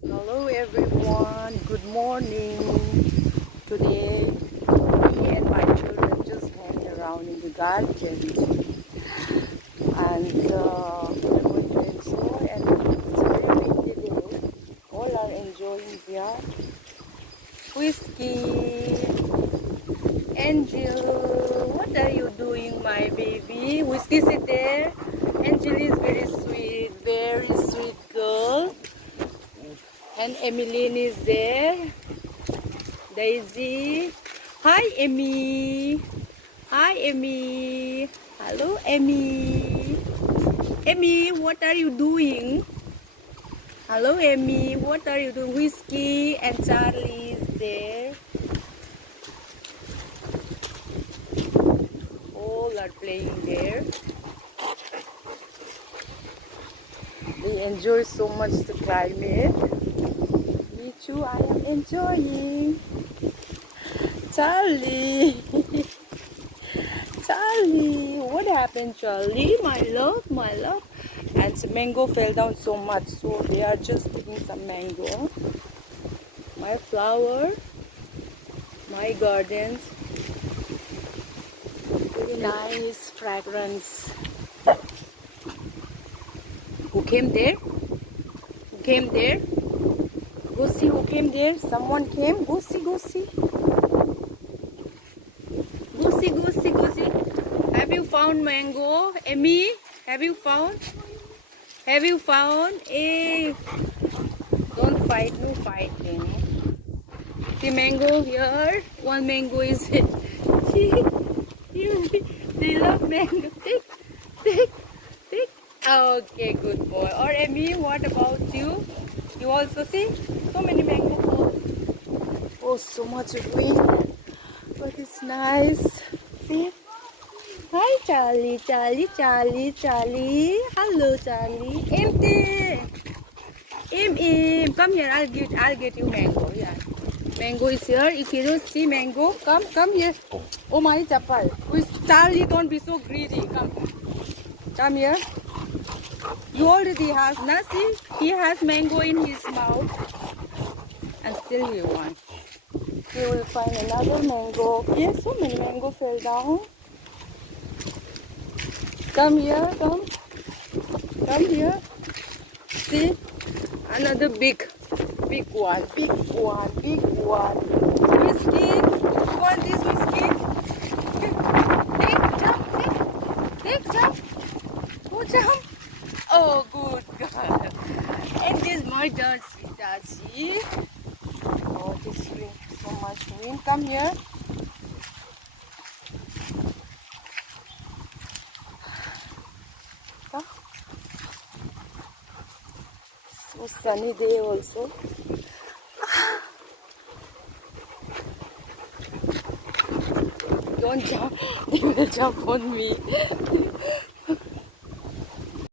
Hello everyone, good morning. Today me and my children just hang around in the garden and we're going to enjoy, and it's a very windy day. All are enjoying here. Whiskey, Angel, what are you doing my baby? Whiskey sit there. Angel is very sweet girl. And Emmeline is there. Daisy. Hi, Emmy. Hi, Emmy. Hello, Emmy. Emmy, what are you doing? Hello, Emmy. What are you doing? Whiskey and Charlie is there. All are playing there. They enjoy so much the climate. Me too, I am enjoying. Charlie. Charlie, what happened, Charlie? My love, my love. And the mango fell down so much, so they are just picking some mango. My flower, my gardens. Very nice fragrance. Who came there? Who came there? Go see who came there. Someone came. Go see, go see. Go see, go see, go see. Have you found mango? Emmy, have you found? Have you found? Hey, don't fight, no fighting. See mango here? One mango is it. They love mango. Take. Okay, good boy. Or Emmy, what about you? You also see? So many mango balls. Oh, so much wind. But it's nice. See? Hi, Charlie. Hello, Charlie. Empty. Come here. I'll get you mango. Yeah. Mango is here. If you don't see mango, come here. Oh my chapal. Charlie, don't be so greedy. Come here. You already has nasi. He has mango in his mouth. And still he wants. He will find another mango. Yes, so many mango fell down. Come here, come here. See, another big one. Whiskey, you want this whiskey? Take, jump. Go jump. Oh, good girl. And this is my Darcy. Oh, this wind, so much wind. Come here. So sunny day also. Don't jump. They will jump on me.